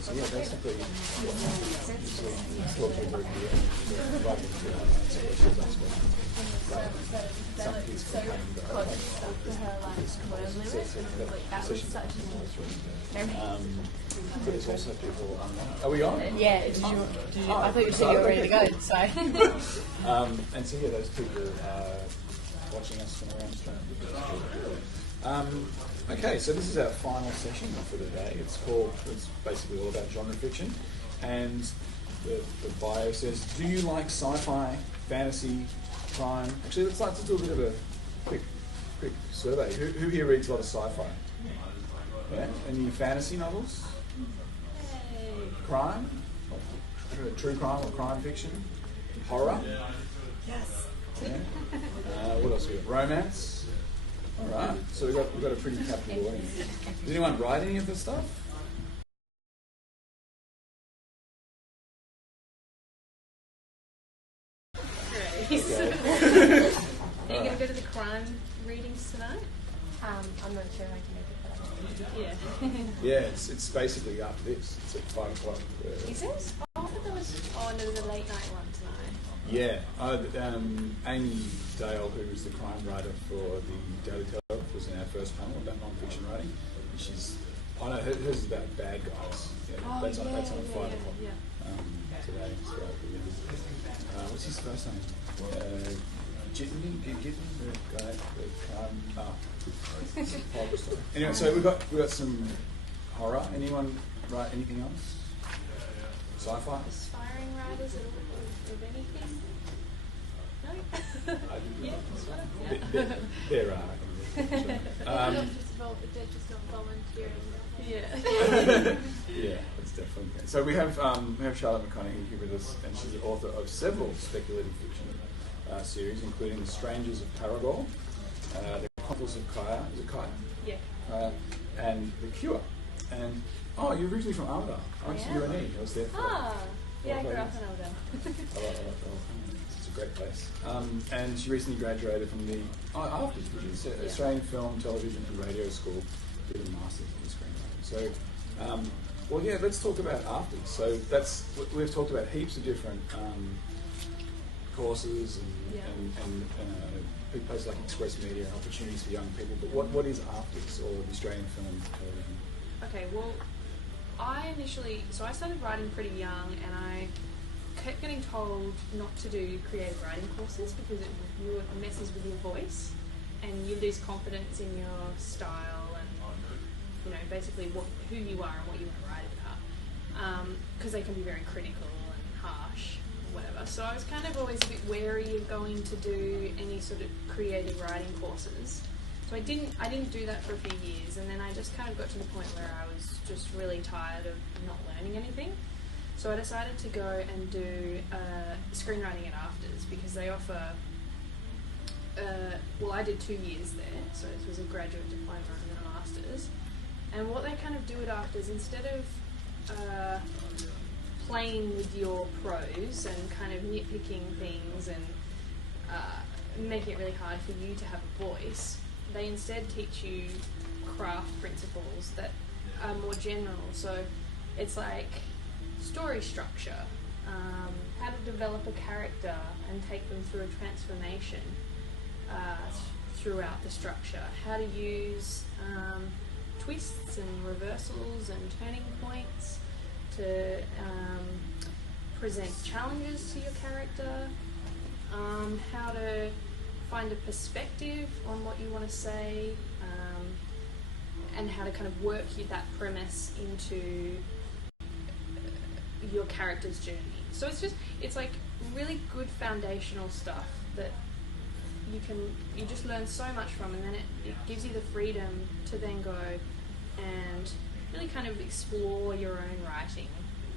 So yeah, basically, still people are here, right into some kids can come and go. But there's also people online. Are we on? Yeah, did you, I thought you said you were ready to go, so. And so yeah, those people are watching us from around Australia. Okay, so this is our final session for the day. It's basically all about genre fiction. And the bio says, do you like sci-fi, fantasy, crime? Actually, let's do a bit of a quick survey. Who here reads a lot of sci-fi? Yeah? Any fantasy novels? Crime? True crime or crime fiction? Horror? Yes. Yeah. What else we got? Romance? All right. So we've got a pretty captive audience. Does anyone write any of this stuff? Okay. Are you going to go to the crime readings tonight? I'm not sure I can make it, but Yeah. Yeah, it's basically after this. It's at 5 o'clock. Is it? Oh, I thought there was. Oh, no, there's a late night one tonight. Yeah. Amy Dale, who was the crime writer for the Daily Telegraph, was in our first panel about non-fiction writing. I know hers is about bad guys. Yeah, that's on 5 o'clock today. So, what's his first name? Gittin, the guy, the crime. Horrible story. Anyway, so we've got some horror. Anyone write anything else? Sci-fi? Aspiring writers of anything? No? Yeah, that's what There are. Just not volunteering. Yeah. Yeah, that's definitely okay. So we have Charlotte McConaughey here with us, and she's the author of several speculative fiction series, including The Strangers of Paragor, The Chronicles of Kaya, is it Kaya? Yeah. And The Cure. And you're originally from Armadale. I went to UNE. I was there for. Yeah, I grew up in Alabama. I like it's a great place. And she recently graduated from the AFTRS, which is Australian Film, Television and Radio School, with a master's in screenwriting. So, let's talk about AFTRS. So we've talked about heaps of different courses and big places like Express Media and opportunities for young people. But what is AFTRS, or the Australian Film and Television? Okay, well, I started writing pretty young, and I kept getting told not to do creative writing courses because it messes with your voice and you lose confidence in your style and basically who you are and what you want to write about, because they can be very critical and harsh, whatever. So I was kind of always a bit wary of going to do any sort of creative writing courses. So I didn't do that for a few years, and then I just kind of got to the point where I was just really tired of not learning anything. So I decided to go and do screenwriting at AFTRS because they offer. I did 2 years there, so it was a graduate diploma and then a master's. And what they kind of do at AFTRS, instead of playing with your prose and kind of nitpicking things and making it really hard for you to have a voice, they instead teach you craft principles that are more general. So it's like story structure, how to develop a character and take them through a transformation throughout the structure, how to use twists and reversals and turning points to present challenges to your character, how to find a perspective on what you want to say, and how to kind of work that premise into your character's journey. So it's like really good foundational stuff that you just learn so much from, and then it gives you the freedom to then go and really kind of explore your own writing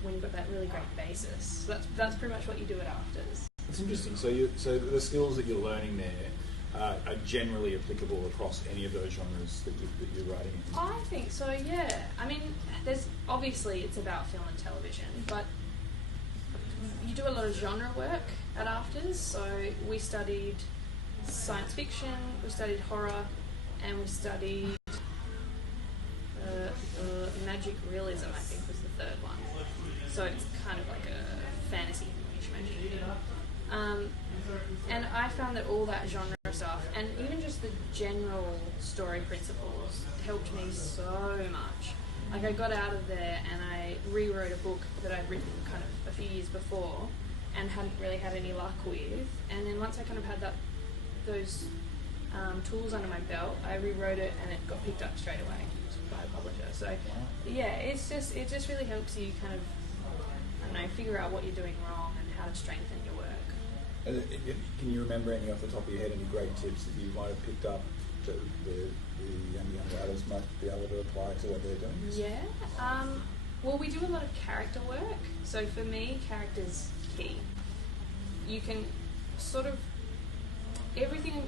when you've got that really great basis. So that's pretty much what you do at AFTRS. That's interesting. So the skills that you're learning there are generally applicable across any of those genres that you're writing in? I think so, yeah. I mean, it's about film and television, but you do a lot of genre work at AFTRS. So we studied science fiction, we studied horror, and we studied Magic Realism, I think, was the third one. So it's kind of like a fantasy thing. And I found that all that genre stuff, and even just the general story principles, helped me so much. Like, I got out of there and I rewrote a book that I'd written kind of a few years before and hadn't really had any luck with. And then once I kind of had those tools under my belt, I rewrote it and it got picked up straight away by a publisher. So yeah, it just really helps you kind of, I don't know, figure out what you're doing wrong and how to strengthen your work. Can you remember any off the top of your head, any great tips that you might have picked up that the young writers might be able to apply to what they're doing? Yeah. Well, we do a lot of character work. So for me, character's key. You can sort of, everything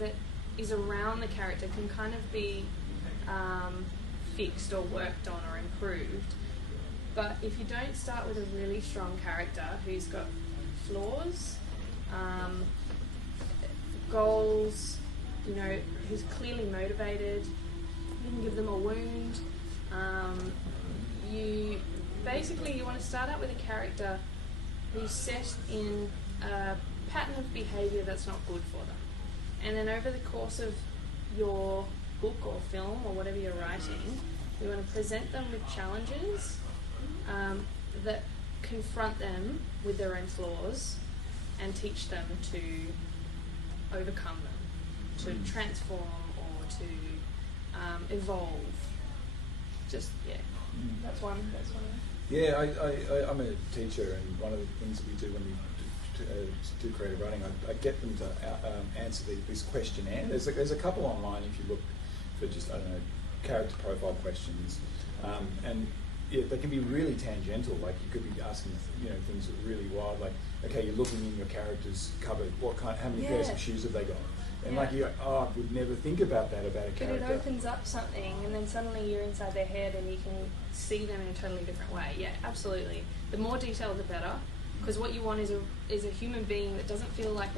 that is around the character can kind of be fixed or worked on or improved. But if you don't start with a really strong character who's got flaws, goals, you know, who's clearly motivated, you can give them a wound. You want to start out with a character who's set in a pattern of behaviour that's not good for them. And then over the course of your book or film or whatever you're writing, you want to present them with challenges that confront them with their own flaws and teach them to overcome them, to transform or to evolve. Just, yeah, that's one of them. Yeah, I'm a teacher, and one of the things that we do when we do creative writing, I get them to answer this questionnaire. There's a couple online if you look for just, I don't know, character profile questions, and yeah, they can be really tangential. Like, you could be asking, you know, things that are really wild. Like, okay, you're looking in your character's cupboard. How many pairs of shoes have they got? And like, you go, I would never think about that about a character. But it opens up something, and then suddenly you're inside their head, and you can see them in a totally different way. Yeah, absolutely. The more detailed, the better. Because what you want is a human being that doesn't feel like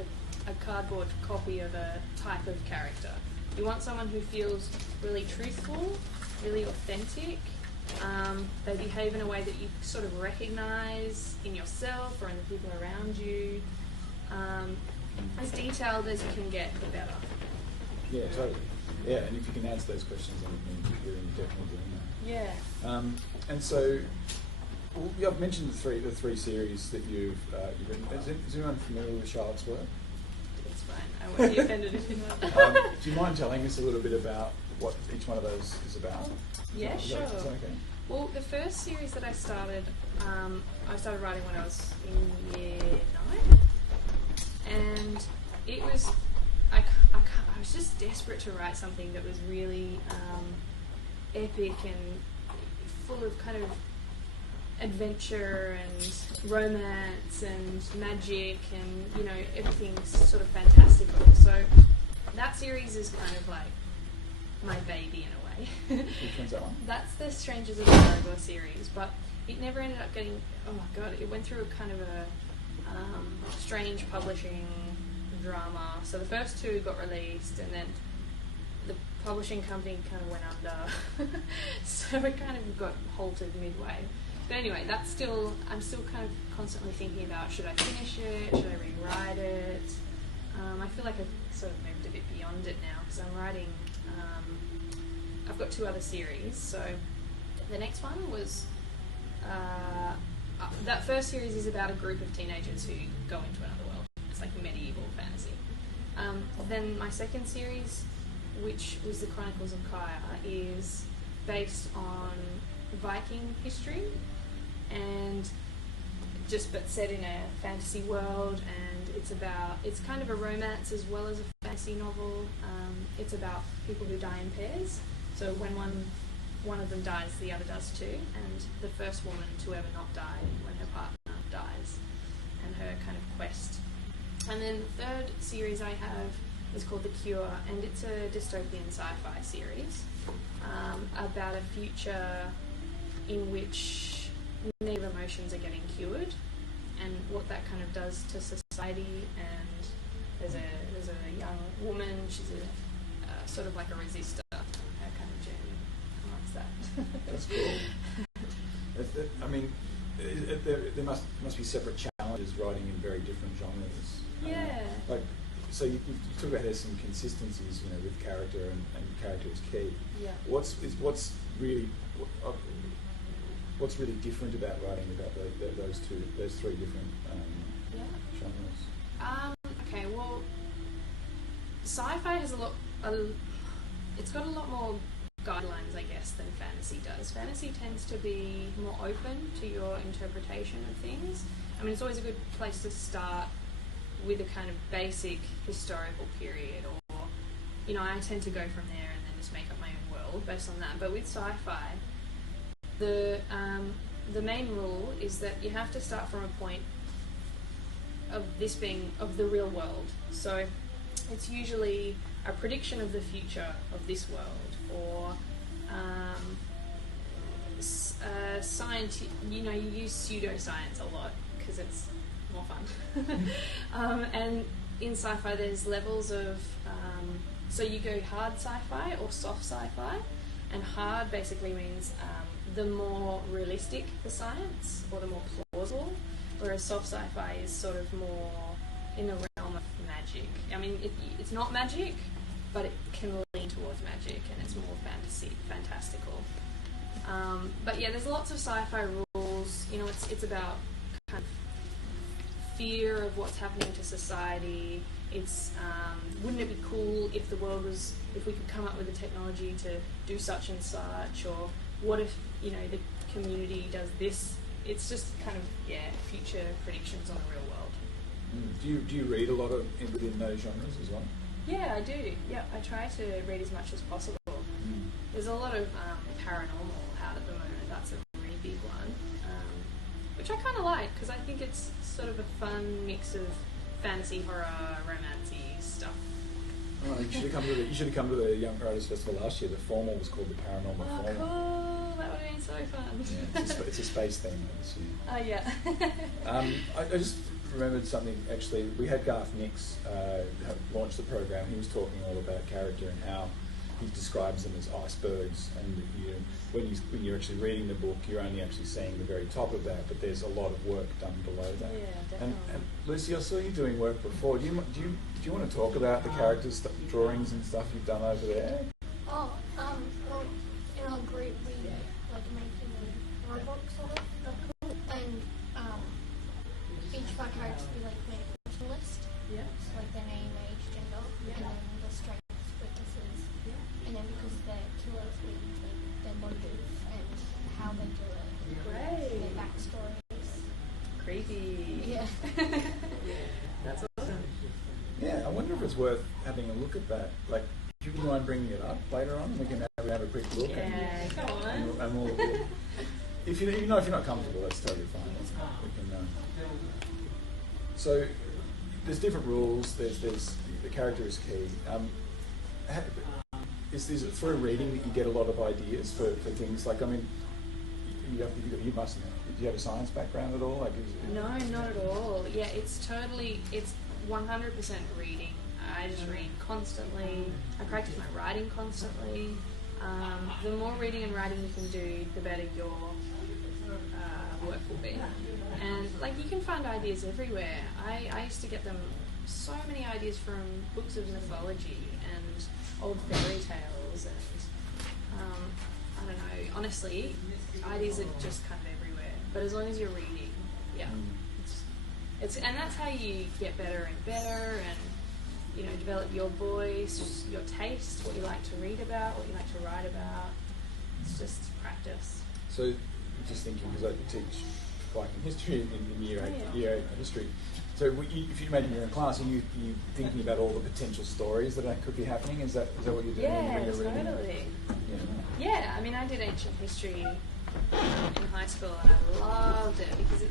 a cardboard copy of a type of character. You want someone who feels really truthful, really authentic. They behave in a way that you sort of recognise in yourself or in the people around you. As detailed as you can get, the better. Yeah, totally. Yeah, and if you can answer those questions, then it means you're definitely doing that. Yeah. And so, well, I've mentioned the three series that you've written. Is anyone familiar with Charlotte's work? It's fine. I won't be offended if you're not. Do you mind telling us a little bit about what each one of those is about? Yeah, sure. Is that okay? Well, the first series that I started writing when I was in year 9, and it was I was just desperate to write something that was really epic and full of kind of adventure and romance and magic and, you know, everything's sort of fantastical. So that series is kind of like my baby in a way. Which one's that one? That's the Strangers of Maribor series, but it never ended up getting, oh my god, it went through a kind of a strange publishing drama. So the first two got released, and then the publishing company kind of went under. So it kind of got halted midway. But anyway, I'm still kind of constantly thinking about, should I finish it? Should I rewrite it? I feel like I've sort of moved a bit beyond it now, because I'm writing, I've got 2 other series. So the next one was, that first series is about a group of teenagers who go into another world. It's like medieval fantasy. Then my second series, which was the Chronicles of Kaya, is based on Viking history, and but set in a fantasy world, and it's kind of a romance as well as a fantasy novel. It's about people who die in pairs. So when one of them dies, the other does too, and the first woman to ever not die when her partner dies, and her kind of quest. And then the third series I have is called The Cure, and it's a dystopian sci-fi series about a future in which negative emotions are getting cured, and what that kind of does to society. And there's a young woman, she's a sort of like a resistor, her kind of journey amongst that. That's cool. I mean, there must be separate challenges writing in very different genres. Yeah. So you talk about there's some consistencies, with character and character is key. Yeah. What's really different about writing about those three different genres? Okay, well, sci-fi has it's got a lot more guidelines, I guess, than fantasy does. Fantasy tends to be more open to your interpretation of things. I mean, it's always a good place to start with a kind of basic historical period, or, I tend to go from there and then just make up my own world based on that. But with sci-fi, the main rule is that you have to start from a point of this being of the real world. So it's usually a prediction of the future of this world, or science. You use pseudoscience a lot because it's more fun. And in sci-fi, there's levels of. So you go hard sci-fi or soft sci-fi, and hard basically means the more realistic the science or the more plausible, whereas soft sci-fi is sort of more in the realm of magic. I mean, it's not magic, but it can lean towards magic, and it's more fantastical. But yeah, there's lots of sci-fi rules. It's about kind of fear of what's happening to society. It's wouldn't it be cool if if we could come up with a technology to do such and such, or what if the community does this? It's just kind of future predictions on the real world. Do you read a lot within those genres as well? Yeah, I do. Yeah, I try to read as much as possible. There's a lot of paranormal out at the moment. That's a really big one, which I kind of like because I think it's sort of a fun mix of fantasy, horror, romancy stuff. Oh, you should have come to the Young Writers Festival last year. The formal was called the Paranormal Formal. Cool! That would have been so fun. Yeah, it's a space theme this year. Oh yeah. I just remembered something. Actually, we had Garth Nix launch the program. He was talking all about character and how he describes them as icebergs, and when you're actually reading the book, you're only actually seeing the very top of that, but there's a lot of work done below that. Yeah, definitely. And Lucy, I saw you doing work before. Do you want to talk about the characters, drawings and stuff you've done over there? Well, in our group we making a robot sort of, and each of our characters we made a question list. Yeah. So their name, age, gender, and then the strengths, weaknesses, and then because they're killers, we take their motive and how they do it. Great. Their backstories. Creepy. Yeah. That's awesome. Yeah, I wonder if it's worth having a look at that. Do you mind bringing it up later on? We can have a quick look. Yeah, go on. And we'll if you're not comfortable, that's totally fine. We can. So there's different rules. There's the character is key. Is it through reading that you get a lot of ideas for things? You must. Do you have a science background at all? No, not at all. Yeah, it's 100% reading. I just read constantly. I practice my writing constantly. The more reading and writing you can do, the better your work will be. And you can find ideas everywhere. I used to get so many ideas from books of mythology and old fairy tales, and I don't know. Honestly, ideas are just kind of everywhere. But as long as you're reading, and that's how you get better and better, and develop your voice, your taste, what you like to read about, what you like to write about. It's just practice. So, just thinking, because I teach Viking history in year 8 history. So, if you imagine you're in class and you're thinking about all the potential stories that could be happening, is that what you're doing? Yeah, when you're reading? totally. Yeah. I mean, I did ancient history in high school, and I loved it because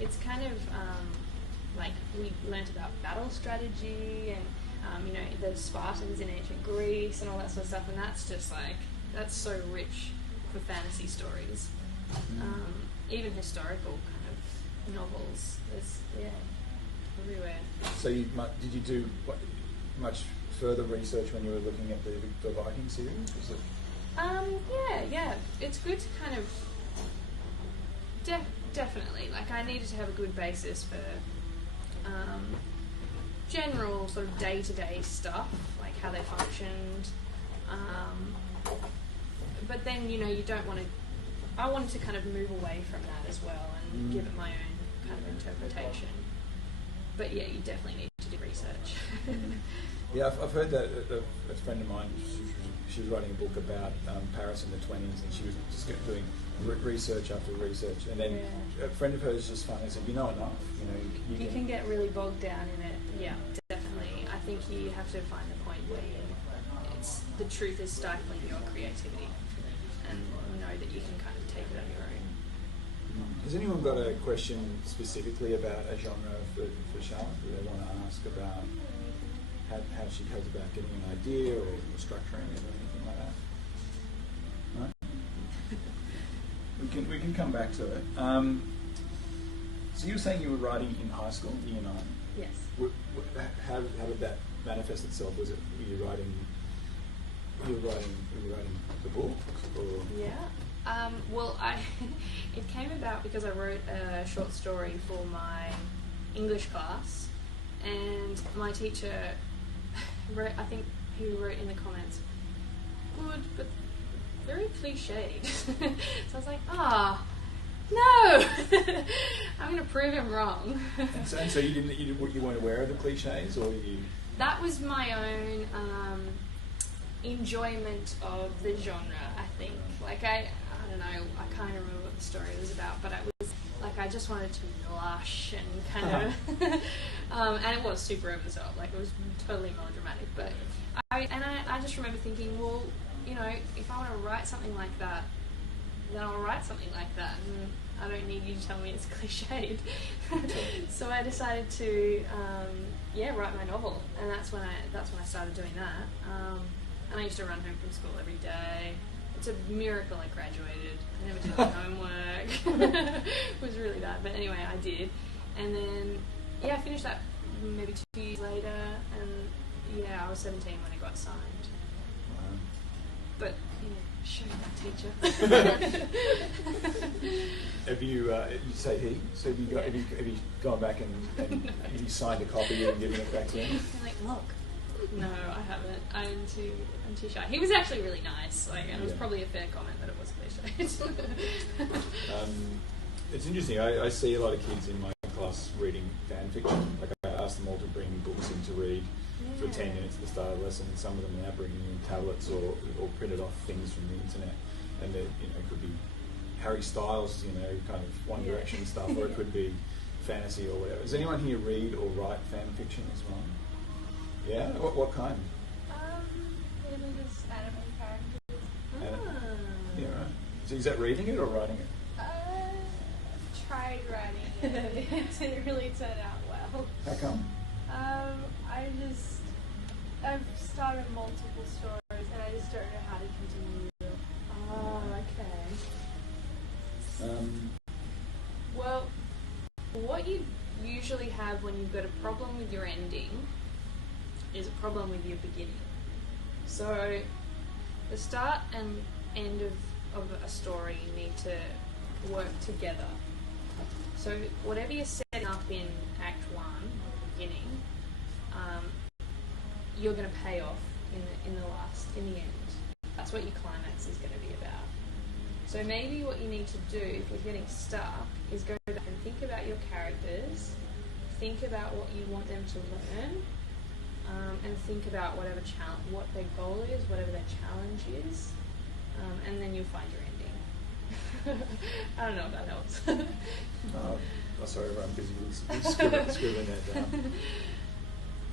it's kind of we learnt about battle strategy and the Spartans in ancient Greece and all that sort of stuff, and that's just that's so rich for fantasy stories. Even historical kind of novels. There's everywhere. So did you do much further research when you were looking at the Viking series? Was it? Yeah. it's good to kind of definitely, like, I needed to have a good basis for general sort of day-to-day stuff, like how they functioned, but then, you know, you don't want to, I wanted to kind of move away from that as well and give it my own kind of interpretation. But yeah, you definitely need to do research. Yeah, I've heard that a friend of mine, she was writing a book about Paris in the 20s, and she was just doing research after research, and then a friend of hers just finally said, you know enough, you know, You can get really bogged down in it. Yeah, definitely. I think you have to find the point where the truth is stifling your creativity, and know that you can kind of take it on your own. Has anyone got a question specifically about a genre for Charlotte that they want to ask about how she goes about getting an idea or structuring it or anything like that? No? We can come back to it. So you were saying you were writing in high school, year 9? Yes. How did that manifest itself? Was it were you writing the book? Or? Yeah. Well, it came about because I wrote a short story for my English class, and my teacher wrote, I think he wrote in the comments, good, but very cliched. So I was like, no! I'm going to prove him wrong. And so you weren't aware of the cliches, or you? That was my own enjoyment of the genre, I think. Like, I don't know, I can't remember what the story was about, but it was like I just wanted to be lush and kind of, and it was super over the top, like it was totally melodramatic. But I just remember thinking, well, you know, if I want to write something like that, then I'll write something like that, and I don't need you to tell me it's cliched. So I decided to, write my novel, and that's when I started doing that. And I used to run home from school every day. It's a miracle I graduated. I never did my homework. It was really bad, but anyway, I did. And then, I finished that maybe 2 years later, and I was 17 when it got signed. Wow. But, show that teacher. Have you, you say he, so have you gone back and have you signed a copy and given it back to him? I'm like, look. No, I haven't. I'm too shy. He was actually really nice, and it was probably a fair comment that it was cliched. It's interesting. I see a lot of kids in my class reading fan fiction. Like I ask them all to bring books in to read for 10 minutes at the start of the lesson. Some of them are now bringing in tablets or printed off things from the internet, and it could be Harry Styles, kind of One Direction stuff, or it could be fantasy or whatever. Does anyone here read or write fan fiction as well? Yeah? What kind? Really just anime characters. Yeah, right. So is that reading it or writing it? Tried writing it. It didn't really turn out well. How come? I've started multiple stories and I just don't know how to continue. Oh, okay. Well, what you usually have when you've got a problem with your ending is a problem with your beginning. So the start and end of a story need to work together. So whatever you're setting up in Act 1, beginning, you're going to pay off in the end. That's what your climax is going to be about. So maybe what you need to do if you're getting stuck is go back and think about your characters, think about what you want them to learn, and think about what their goal is, whatever their challenge is, and then you'll find your ending. I don't know if that helps. Sorry, I'm busy with scribbling that down.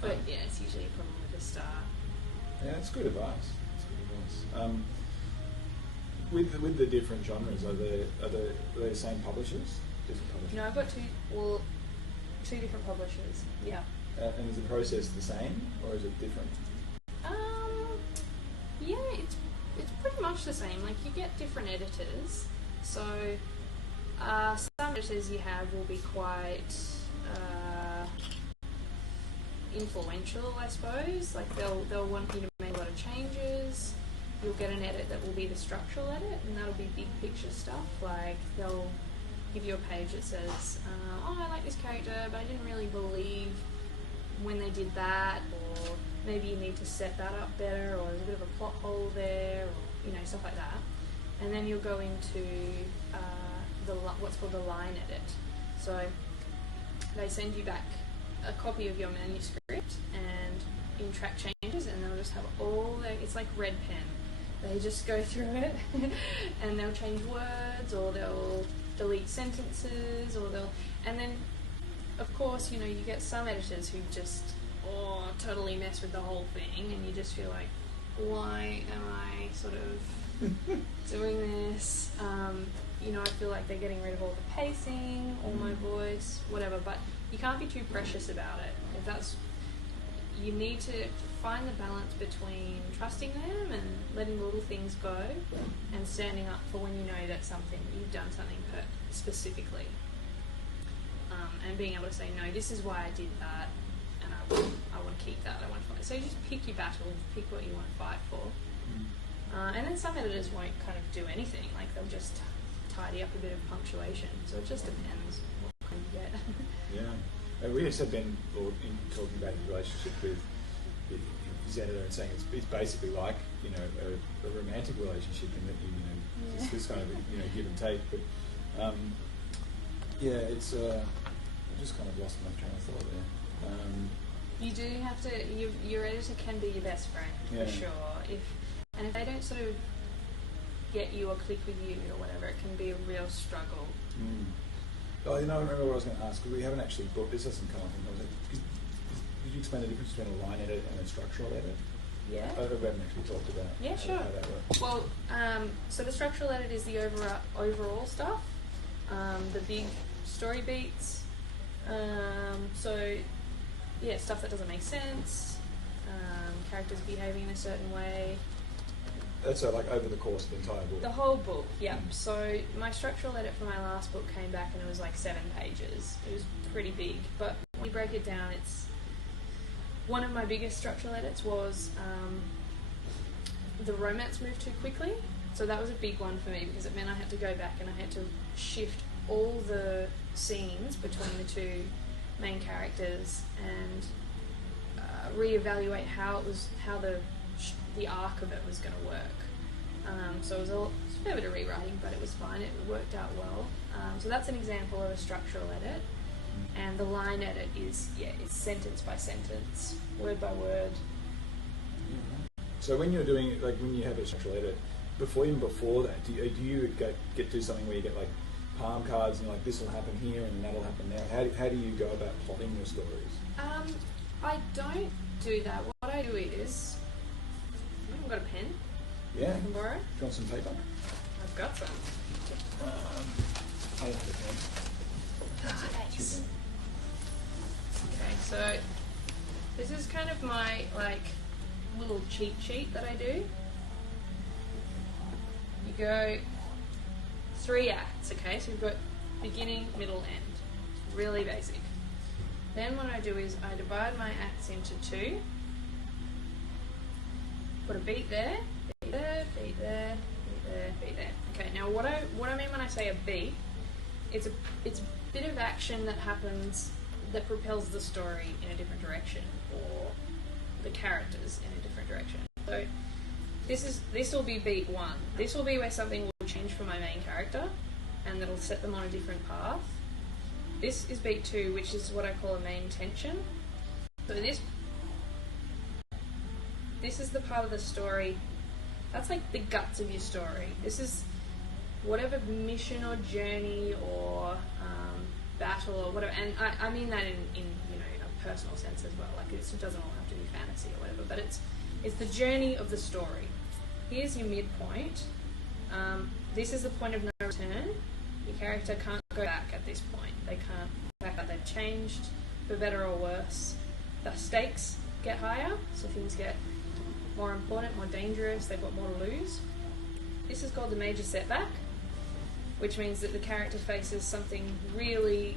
But it's usually a problem with the start. Yeah, it's good advice. With the different genres, are they the same publishers? Different publishers? No, I've got two different publishers. Yeah. And is the process the same, or is it different? It's pretty much the same. Like, you get different editors. So some editors you have will be quite influential, I suppose. Like, they'll want you to make a lot of changes. you'll get an edit that will be the structural edit, and that'll be big picture stuff. Like they'll give you a page that says, "Oh, I like this character, but I didn't really believe when they did that," or maybe you need to set that up better, or there's a bit of a plot hole there, or stuff like that. And then you'll go into what's called the line edit. So they send you back a copy of your manuscript and in track changes, and they'll just have it's like red pen. They just go through it and they'll change words, or they'll delete sentences, and then of course, you get some editors who just totally mess with the whole thing, and you just feel like, why am I sort of doing this? I feel like they're getting rid of all the pacing, all my voice, whatever, but you can't be too precious about it. You need to find the balance between trusting them and letting the little things go, and standing up for when you know that you've done something specifically, and being able to say, no, this is why I did that, and I want to keep that. I want to fight. So you just pick your battles, pick what you want to fight for, and then some editors won't kind of do anything. Like they'll just tidy up a bit of punctuation. So it just depends what kind you get. Yeah. We also been talking about his relationship with his editor and saying it's basically like a romantic relationship in that it's this kind of give and take. But it's I just kind of lost my train of thought there. You do have to. Your editor can be your best friend for sure. If they don't sort of get you or click with you or whatever, it can be a real struggle. Oh, I remember what I was going to ask. We haven't actually booked. This doesn't come up. Did you explain the difference between a line edit and a structural edit? Yeah. We haven't actually talked about. Yeah, sure. How that works. Well, so the structural edit is the overall stuff, the big story beats. Stuff that doesn't make sense. Characters behaving in a certain way. That's like over the course of the entire book. The whole book, yeah. So my structural edit for my last book came back and it was like 7 pages. It was pretty big, but when you break it down, it's one of my biggest structural edits was the romance moved too quickly. So that was a big one for me because it meant I had to go back and I had to shift all the scenes between the two main characters and reevaluate how the arc of it was going to work. So it was a fair bit of rewriting, but it was fine. It worked out well. So that's an example of a structural edit. And the line edit is it's sentence by sentence, word by word. So when you're doing it, like when you have a structural edit, before that, do you get to something where you get like palm cards and like this will happen here and that'll happen there? How do you go about plotting your stories? I don't do that. What I do is, I've got a pen. Yeah. I can borrow. Do you want some paper? I've got some. I have a pen. Thanks. Okay, so this is kind of my little cheat sheet that I do. You go 3 acts, okay? So you've got beginning, middle, end. It's really basic. Then what I do is I divide my acts into 2. Put a beat there, beat there, beat there, beat there, beat there. Okay, now what I mean when I say a beat, it's a bit of action that happens that propels the story in a different direction, or the characters in a different direction. So this will be beat 1. This will be where something will change for my main character, and that'll set them on a different path. This is beat 2, which is what I call a main tension. So this is the part of the story, that's like the guts of your story. This is whatever mission or journey or battle or whatever, and I mean that in a personal sense as well. Like it doesn't all have to be fantasy or whatever, but it's the journey of the story. Here's your midpoint. This is the point of no return. Your character can't go back at this point. They can't go back. They've changed for better or worse. The stakes get higher, so things get more important, more dangerous. They've got more to lose. This is called the major setback, which means that the character faces something really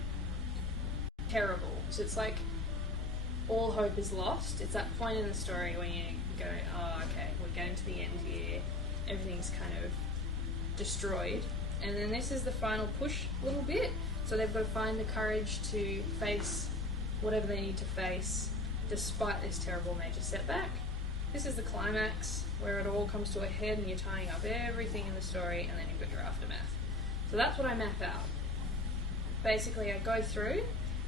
terrible. So it's like all hope is lost. It's that point in the story when you go, oh, okay, we're getting to the end here. everything's kind of destroyed. And then this is the final push little bit. So they've got to find the courage to face whatever they need to face despite this terrible major setback. This is the climax where it all comes to a head and you're tying up everything in the story, and then you've got your aftermath. So that's what I map out. Basically, I go through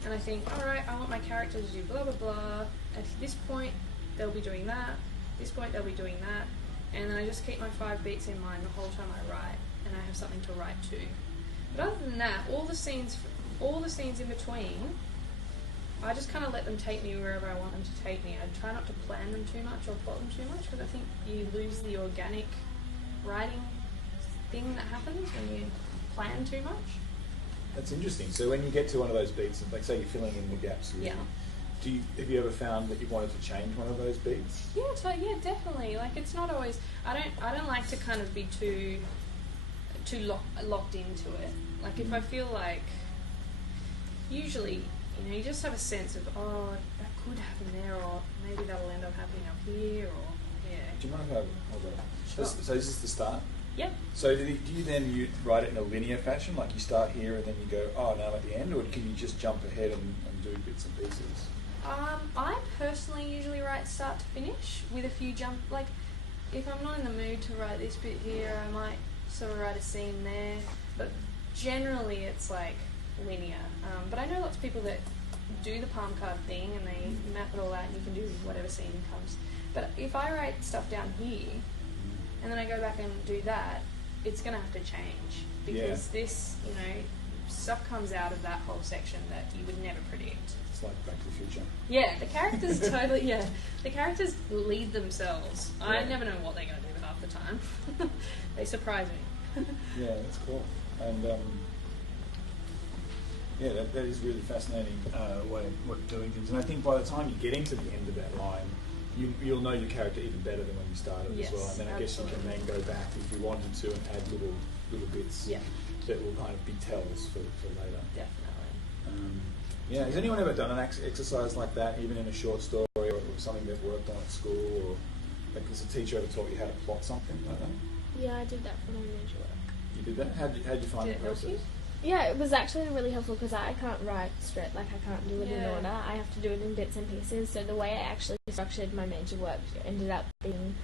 and I think, alright, I want my character to do blah blah blah. At this point, they'll be doing that. At this point, they'll be doing that. And then I just keep my 5 beats in mind the whole time I write, and I have something to write to. But other than that, all the scenes in between, I just kind of let them take me wherever I want them to take me. I try not to plan them too much or plot them too much, because I think you lose the organic writing thing that happens when you plan too much. That's interesting. So when you get to one of those beats, like say you're filling in the gaps, really, have you ever found that you wanted to change one of those beats? Yeah, definitely. Like, it's not always. I don't like to kind of be too locked into it. Like, if I feel like, usually, you just have a sense of, oh, that could happen there, or maybe that'll end up happening up here, or Do you mind if I hold on? Sure. So this is the start? Yep. So do you then write it in a linear fashion, like you start here and then you go, oh, now I'm at the end, or can you just jump ahead and do bits and pieces? I personally usually write start to finish with a few like, if I'm not in the mood to write this bit here, I might sort of write a scene there, but generally it's like linear. But I know lots of people that do the palm card thing and they map it all out and you can do whatever scene comes. But if I write stuff down here and then I go back and do that, it's going to have to change, because this, stuff comes out of that whole section that you would never predict. It's like Back to the Future. Yeah, the characters the characters lead themselves. I never know what they're going to do half the time. They surprise me. Yeah, that's cool. And that is really fascinating way of doing things. And I think by the time you get into the end of that line, you'll know your character even better than when you started as well. And then I guess you can then go back if you wanted to and add little bits that will kind of be tells for later. Definitely. Has anyone ever done an exercise like that, even in a short story or something they've worked on at school, or like has a teacher ever taught you how to plot something like that? Yeah, I did that for my major work. You did that? How'd you find the process? Yeah, it was actually really helpful because I can't write straight, like I can't do it in order. I have to do it in bits and pieces. So the way I actually structured my major work ended up being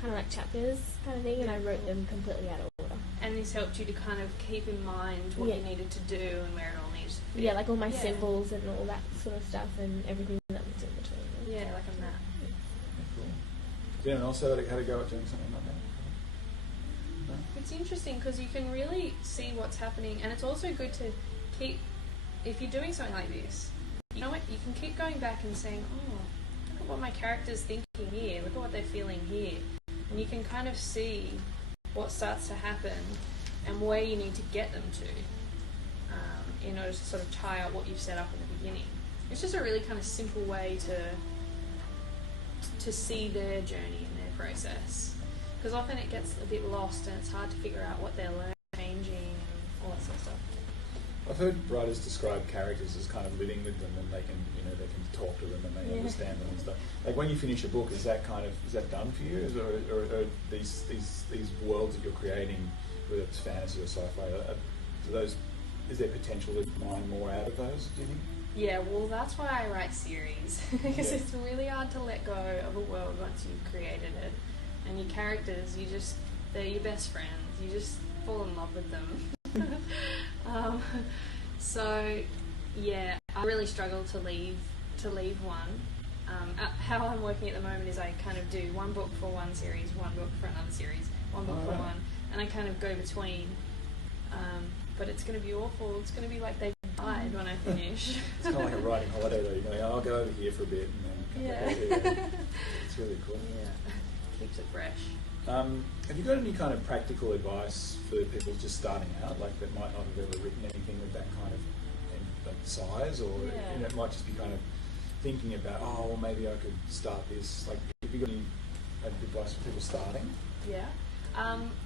kind of like chapters kind of thing, and I wrote them completely out of order. And this helped you to kind of keep in mind what you needed to do and where it all needs to be. Yeah, like all my symbols and all that sort of stuff and everything that was in between. Yeah, like a map. Cool. Did anyone else had a go at doing something like that? No? It's interesting because you can really see what's happening, and it's also good to keep, if you're doing something like this, you know what, you can keep going back and saying, oh, look at what my character's thinking here, look at what they're feeling here, and you can kind of see what starts to happen and where you need to get them to in order to sort of tie up what you've set up in the beginning. It's just a really kind of simple way to see their journey and their process. Because often it gets a bit lost and it's hard to figure out what they're learning, changing, and all that sort of stuff. I've heard writers describe characters as kind of living with them, and they can talk to them and they understand them and stuff. Like when you finish a book, is that done for you, or these worlds that you're creating, whether it's fantasy or sci-fi, is there potential to mine more out of those? Do you think? Yeah, well, that's why I write series, because it's really hard to let go of a world once you've created it. And your characters, they're your best friends. You just fall in love with them. I really struggle to leave one. How I'm working at the moment is I kind of do one book for one series, one book for another series, one book for one, and I kind of go between. But it's going to be awful. It's going to be like they died when I finish. It's kind of like a writing holiday, though. You're going, I'll go over here for a bit, and then come back over here. It's really cool. Yeah, keeps it fresh. Have you got any kind of practical advice for people just starting out, like that might not have ever written anything with that kind of size, or it might just be kind of thinking about, oh, well, maybe I could start this. Like, have you got any advice for people starting? Yeah.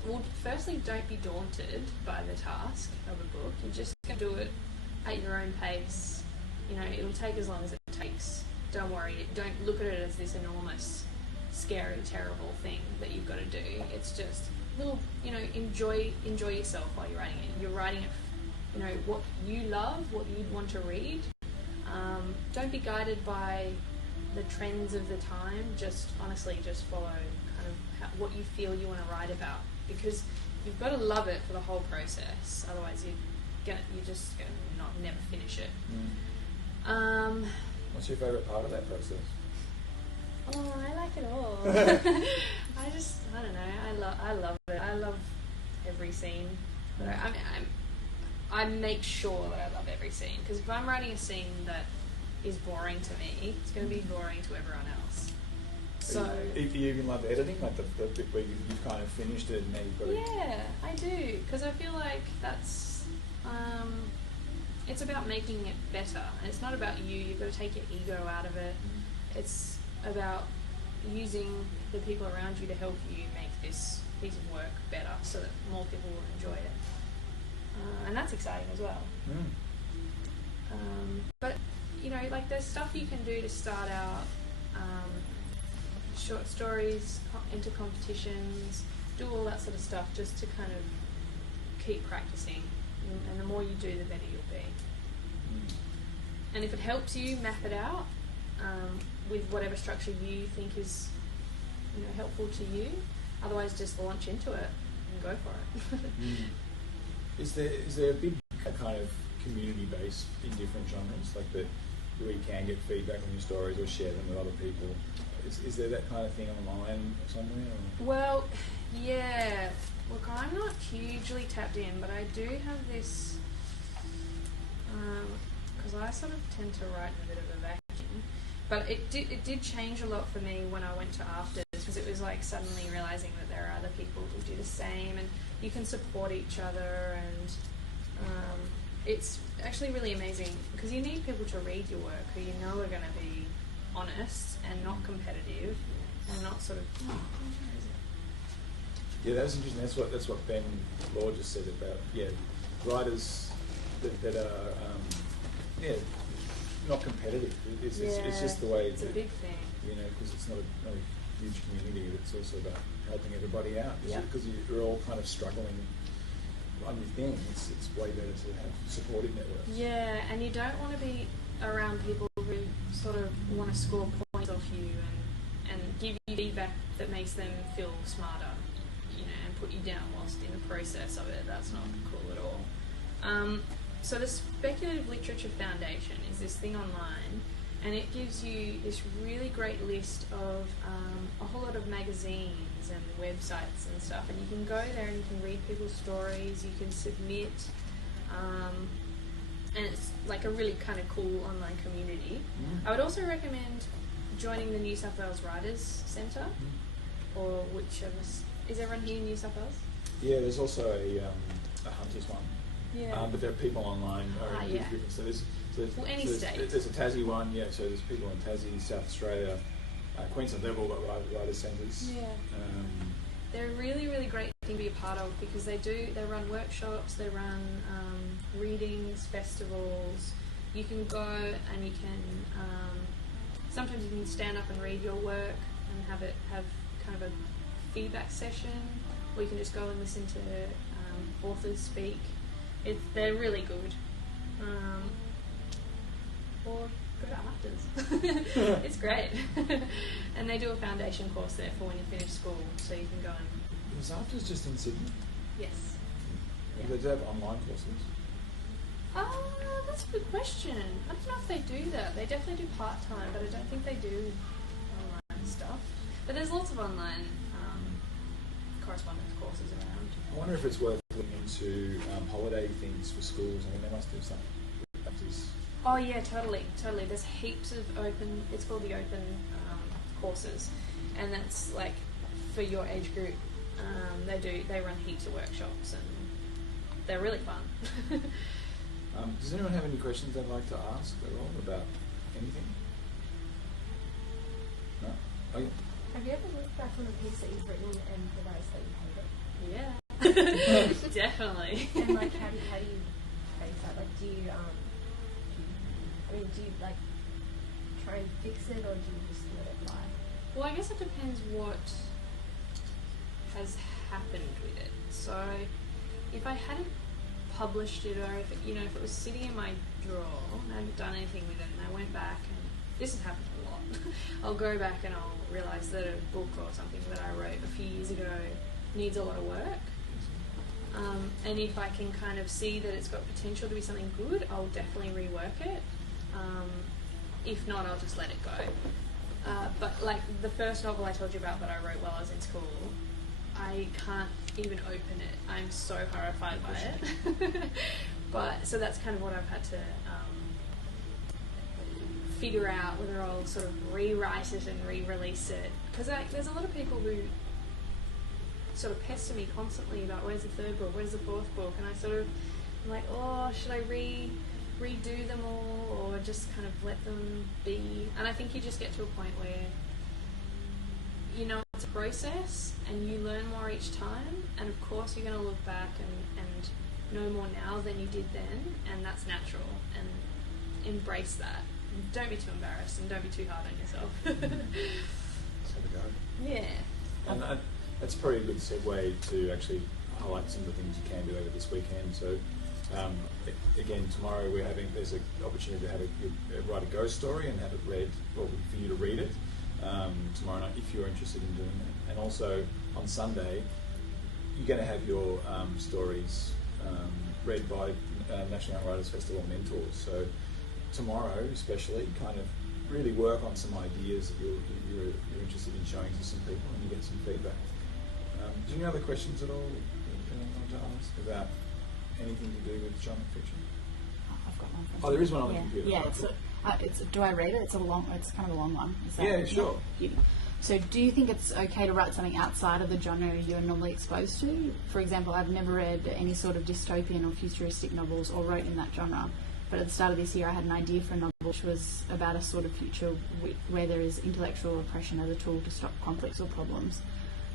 Well, firstly, don't be daunted by the task of a book. You're just going to do it at your own pace. It'll take as long as it takes. Don't worry. Don't look at it as this enormous scary, terrible thing that you've got to do. It's just little, enjoy yourself while you're writing it. You're writing it, what you love, what you'd want to read. Don't be guided by the trends of the time. Just honestly, just follow kind of what you feel you want to write about, because you've got to love it for the whole process. Otherwise, you're just gonna never finish it. What's your favourite part of that process? Oh, I like it all. I don't know. I love it. I love every scene. But I make sure that I love every scene, because if I'm writing a scene that is boring to me, it's going to be boring to everyone else. So do you even love editing, like the bit where you've kind of finished it and now you've got to... Yeah, I do, because I feel like that's it's about making it better, and it's not about you. You've got to take your ego out of it. It's about using the people around you to help you make this piece of work better, so that more people will enjoy it, and that's exciting as well. But like there's stuff you can do to start out. Short stories, enter competitions, do all that sort of stuff, just to kind of keep practicing. And the more you do, the better you'll be. And if it helps you, map it out with whatever structure you think is helpful to you. Otherwise, just launch into it and go for it. Is there a big kind of community base in different genres, like that where you can get feedback on your stories or share them with other people? Is there that kind of thing online somewhere? Or? Well, yeah. Look, I'm not hugely tapped in, but I do have this, because I sort of tend to write in a bit of a vacuum. But it did change a lot for me when I went to Afters, because it was like suddenly realising that there are other people who do the same, and you can support each other, and it's actually really amazing, because you need people to read your work who you know are going to be honest and not competitive and not sort of... Yeah, that was interesting. That's what Ben Law just said about writers that are not competitive. It's just the way it's a big thing. Because it's not a huge community. It's also about helping everybody out. Because you're all kind of struggling on your thing. It's way better to have supportive networks. Yeah, and you don't want to be around people who sort of want to score points off you and give you feedback that makes them feel smarter, and put you down whilst in the process of it. That's not cool at all. So the Speculative Literature Foundation is this thing online, and it gives you this really great list of a whole lot of magazines and websites and stuff, and you can go there and you can read people's stories, you can submit, and it's like a really kind of cool online community. I would also recommend joining the New South Wales Writers Centre, or whichever. Is everyone here in New South Wales? Yeah, there's also a Hunters one. Yeah. But there are people online. Different, so there's any state. There's a Tassie one, so there's people in Tassie, South Australia, Queensland. They've all got writers' centres. Yeah. They're a really, really great thing to be a part of, because they run workshops, they run readings, festivals. You can go and you can sometimes you can stand up and read your work and have kind of a feedback session, or you can just go and listen to authors speak. They're really good. Or go to Afters. It's great. And they do a foundation course there for when you finish school, so you can go and... Is Afters just in Sydney? Yes. Yeah. They do have online courses. That's a good question. I don't know if they do that. They definitely do part-time, but I don't think they do online stuff. But there's lots of online correspondence courses around. I wonder if it's worth looking into holiday things for schools. I mean, they must do something. Oh yeah, totally. There's heaps of open, it's called the open courses, and that's like for your age group. They run heaps of workshops, and they're really fun. Does anyone have any questions they'd like to ask at all about anything? No? Oh, yeah. Have you ever looked back on a piece that you've written and realised that you hate it? Yeah. Definitely. And like, how do you face that? Like, do you like try and fix it, or do you just let it fly? Well, I guess it depends what has happened with it. So, if I hadn't published it, or if it, if it was sitting in my drawer and I hadn't done anything with it, and I went back, and this has happened a lot, I'll go back and I'll realise that a book or something that I wrote a few years ago needs a lot of work. And if I can kind of see that it's got potential to be something good, I'll definitely rework it. If not, I'll just let it go. But like the first novel I told you about that I wrote while I was in school, I can't even open it. I'm so horrified by it. But so that's kind of what I've had to figure out, whether I'll sort of rewrite it and re-release it. Because there's a lot of people who sort of pester me constantly about where's the third book, where's the fourth book, and I'm like, oh, should I redo them all, or just kind of let them be? And I think you just get to a point where it's a process and you learn more each time, and of course you're going to look back and know more now than you did then, and that's natural, and embrace that. Don't be too embarrassed and don't be too hard on yourself. Let's have a go. Yeah. And that's probably a good segue to actually highlight some of the things you can do over this weekend. So, again, tomorrow there's an opportunity to write a ghost story and have it read, or for you to read it tomorrow night if you're interested in doing that. And also on Sunday, you're going to have your stories read by National Young Writers Festival mentors. So tomorrow, especially, kind of really work on some ideas that you're interested in showing to some people, and you get some feedback. Do you have any other questions at all that you want to ask about anything to do with genre fiction? I've got one. Oh, there is one on the computer. Yeah, it's do I read it? It's kind of a long one. Is that Yeah, sure. So, do you think it's okay to write something outside of the genre you're normally exposed to? For example, I've never read any sort of dystopian or futuristic novels or wrote in that genre. But at the start of this year, I had an idea for a novel which was about a sort of future where there is intellectual oppression as a tool to stop conflicts or problems.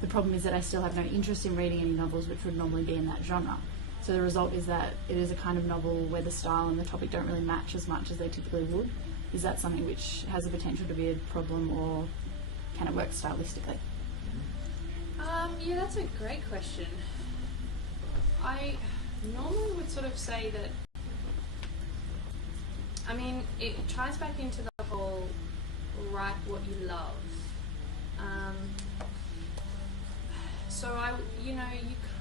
The problem is that I still have no interest in reading any novels which would normally be in that genre. So the result is that it is a kind of novel where the style and the topic don't really match as much as they typically would. Is that something which has the potential to be a problem, or can it work stylistically? Yeah, that's a great question. I normally would sort of say that, it ties back into the whole write what you love. So you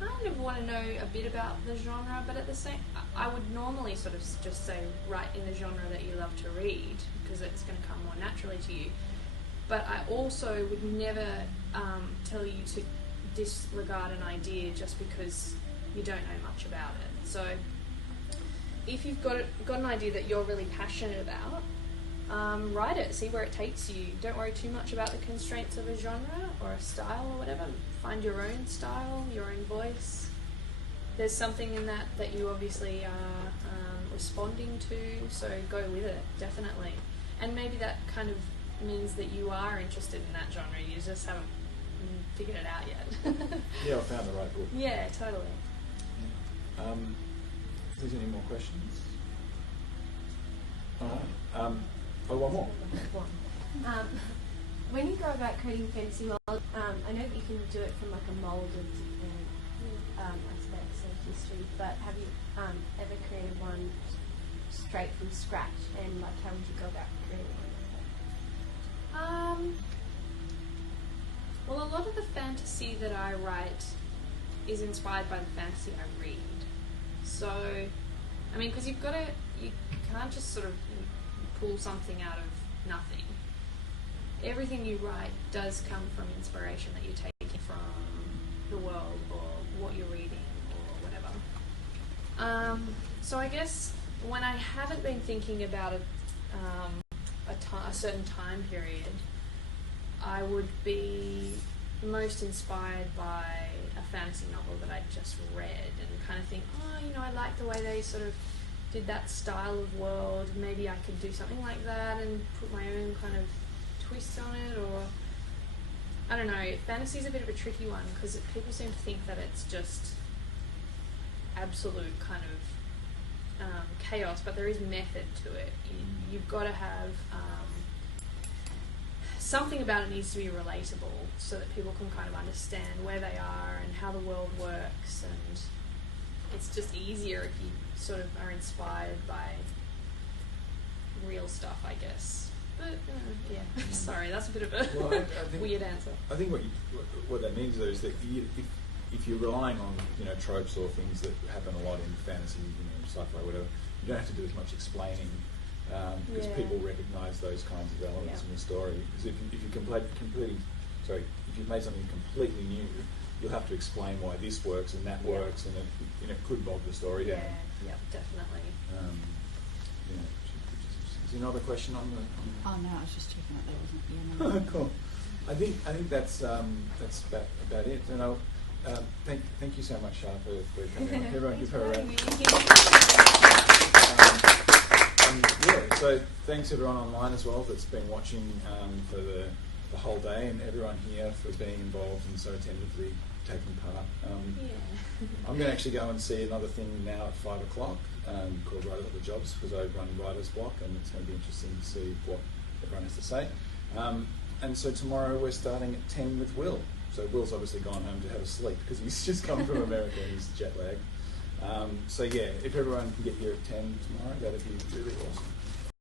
kind of want to know a bit about the genre, but at the same, I would normally sort of just say write in the genre that you love to read, because it's going to come more naturally to you. But I also would never tell you to disregard an idea just because you don't know much about it. So if you've got an idea that you're really passionate about, write it, see where it takes you. Don't worry too much about the constraints of a genre or a style or whatever. Find your own style, your own voice. There's something in that you obviously are responding to, so go with it, definitely. And maybe that kind of means that you are interested in that genre, you just haven't figured it out yet. Yeah, I found the right book. Yeah, totally. Yeah. If there's any more questions? All right. One more. When you go about creating fantasy world, I know that you can do it from like a mold of different aspects of history, but have you ever created one straight from scratch, and like how would you go about creating one? Well, a lot of the fantasy that I write is inspired by the fantasy I read. So, because you can't just sort of pull something out of nothing. Everything you write does come from inspiration that you're taking from the world or what you're reading or whatever. So I guess when I haven't been thinking about a certain time period, I would be most inspired by a fantasy novel that I just read and kind of think, I like the way they sort of did that style of world. Maybe I could do something like that and put my own kind of twist on it, or I don't know. Fantasy's a bit of a tricky one because people seem to think that it's just absolute kind of chaos, but there is method to it. You've got to have something about it needs to be relatable so that people can kind of understand where they are and how the world works, and it's just easier if you sort of are inspired by real stuff, I guess. But yeah, sorry, that's a bit of a Well, I think, weird answer. I think what that means though is that if you're relying on tropes or things that happen a lot in fantasy, sci-fi, whatever, you don't have to do as much explaining because Yeah. people recognise those kinds of elements in the story. Because if you've made something completely new, you'll have to explain why this works and that works, and it could bog the story down. Yeah, definitely. Is there another question on the? Oh no, I was just checking that there wasn't. Yeah, no. Cool. I think that's about it. And I'll, thank you so much, Shah, for coming on. Everyone give her a round. So thanks everyone online as well that's been watching for the whole day, and everyone here for being involved and so attentively taking part. I'm going to actually go and see another thing now at 5 o'clock called Write Up the Jobs, because I run Writer's Block, and it's going to be interesting to see what everyone has to say. And so tomorrow we're starting at 10 with Will. So Will's obviously gone home to have a sleep because he's just come from America and he's jet lagged. So yeah, if everyone can get here at 10 tomorrow, that'd be really awesome.